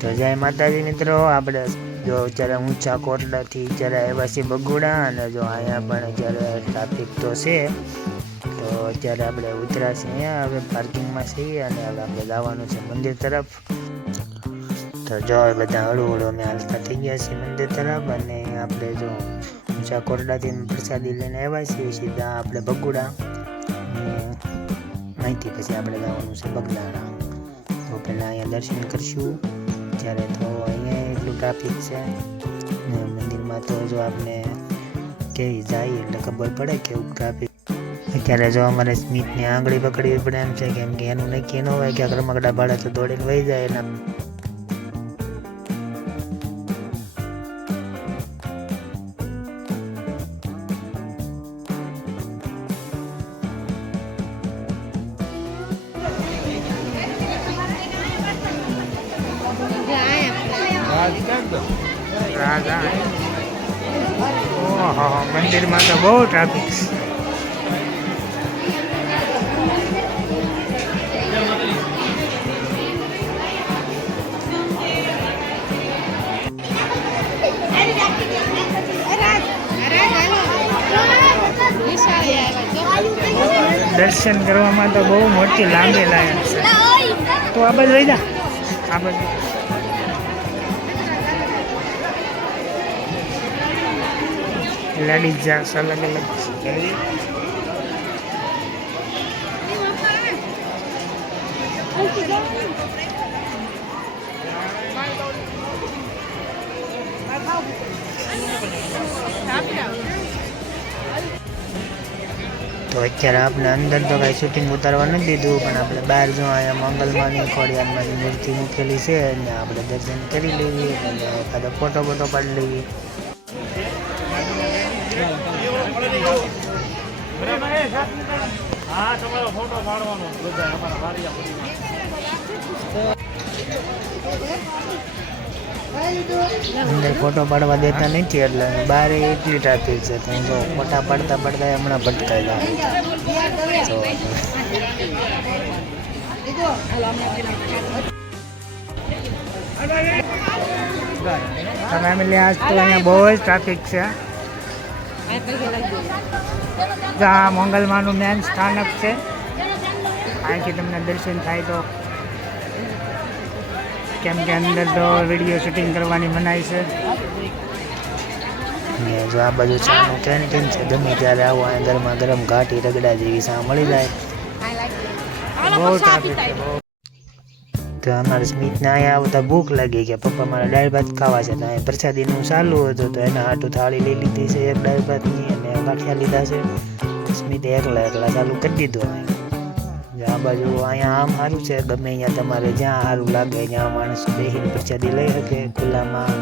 તો જય માતાજી મિત્રો, આપણે જો અત્યારે ઊંચા કોટડાથી અત્યારે આવ્યા છીએ બગુડા, અને જો અહીંયા પણ અત્યારે ટ્રાફિક તો છે, તો અત્યારે આપણે ઉતર્યા છીએ અહીંયા, હવે પાર્કિંગમાં છીએ અને હવે આપણે જવાનું છે મંદિર તરફ. તો જો બધા હળવું અમે હાલતા થઈ ગયા છીએ મંદિર તરફ, અને આપણે જો ઊંચા કોટડાથી પ્રસાદી લઈને આવ્યા છીએ સીધા આપણે બગુડા, અને અહીંથી પછી આપણે જવાનું છે બગદાણા. તો પહેલાં અહીંયા દર્શન કરશું. અત્યારે તો અહીંયા એટલું ટ્રાફિક છે ને મંદિરમાં, તો જો આપણે કેવી જાય એટલે ખબર પડે કેવું ટ્રાફિક. અત્યારે જો અમારે સ્મિતની આંગળી પકડવી પડે એમ છે, કેમ કે એનું નક્કી ન હોય કે રમકડા ભાડે તો દોડીને વહી જાય એના. મંદિરમાં તો બહુ ટ્રાફિક છે. દર્શન કરવામાં તો બહુ મોટી લાંબી લાઈન છે. તો આ બાજુ લઈ જા, આ બાજુ લેડીઝ જેન્ટ્સ અલગ અલગ છે. તો અત્યારે આપણે અંદર તો કાંઈ શૂટિંગ ઉતારવા નથી દીધું, પણ આપણે બહાર જો અહીંયા મંગલમાની ખોડિયારમાંની મૂર્તિ મૂકેલી છે, અને આપણે દર્શન કરી લઈએ અને એકાદો ફોટો પાડી લઈએ. અંદર ફોટો પાડવા દેતા નથી, એટલે બહાર એટલી ટ્રાફિક છે. તો જો ફોટા પાડતા હમણાં ભટકાઈ જાય. ફેમિલી આજ તો અહીંયા બહુ જ ટ્રાફિક છે. આ મંગલમાનું મેન સ્થાનક છે, અહીંથી તમને દર્શન થાય તો, કેમ કે અંદર તો વિડીયો શૂટિંગ કરવાની મનાઈ છે. જો આ બાજુ ચાનું કેન્ટીન છે, ગમે ત્યારે આવો અહીંયા ગરમા ગરમ ઘાટી રગડા જેવી ચા મળી જાય. બહુ ટ્રાફિક છે બહુ. તો અમારે સ્મિતને અહીંયા આવતા ભૂખ લાગી કે પપ્પા મારા દાળ ભાત ખાવા છે, તો અહીંયા પ્રસાદીનું ચાલુ હતું, તો એના હાટું થાળી લઈ લીધી છે એક દાળ ભાતની, અને ગાંઠિયા લીધા છે. સ્મિતે એકલા ચાલુ કરી દીધું. આ બાજુ અહીંયા આમ સારું છે, ગમે અહીંયા તમારે જ્યાં સારું લાગે ત્યાં માણસ બેસીને પ્રસાદી લઈ શકે ખુલ્લામાં.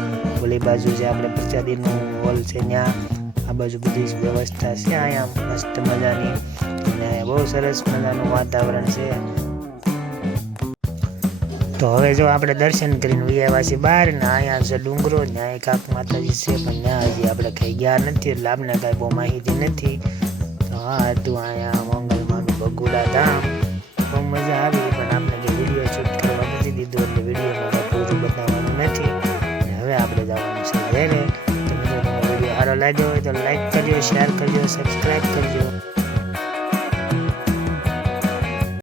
ઓલી બાજુ જે આપણે પ્રસાદીનું હોલ છે ત્યાં આ બાજુ બધી જ વ્યવસ્થા છે અહીંયા મસ્ત મજાની, અને બહુ સરસ મજાનું વાતાવરણ છે. તો હવે જો આપણે દર્શન કરીને આવ્યા છીએ બહાર, ને અહીંયા છે ડુંગરો, ત્યાં એક આંખ માતાજી છે, પણ ત્યાં હજી આપણે કંઈ ગયા નથી, એટલે આપણે કાંઈ બહુ માહિતી નથી. તો હા હતું અહીંયા મંગલમાનું બગુડા ધામ. બહુ મજા આવી, પણ આપણે જે વિડીયો શૂટ કરવા નથી દીધું, એટલે વિડીયોમાં પૂરું બતાવવાનું નથી. અને હવે આપણે જવાનું છે ઘરે. તો મિત્રો તમને વિડીયો સારો લાગ્યો હોય તો લાઈક કરજો, શેર કરજો, સબસ્ક્રાઈબ કરજો.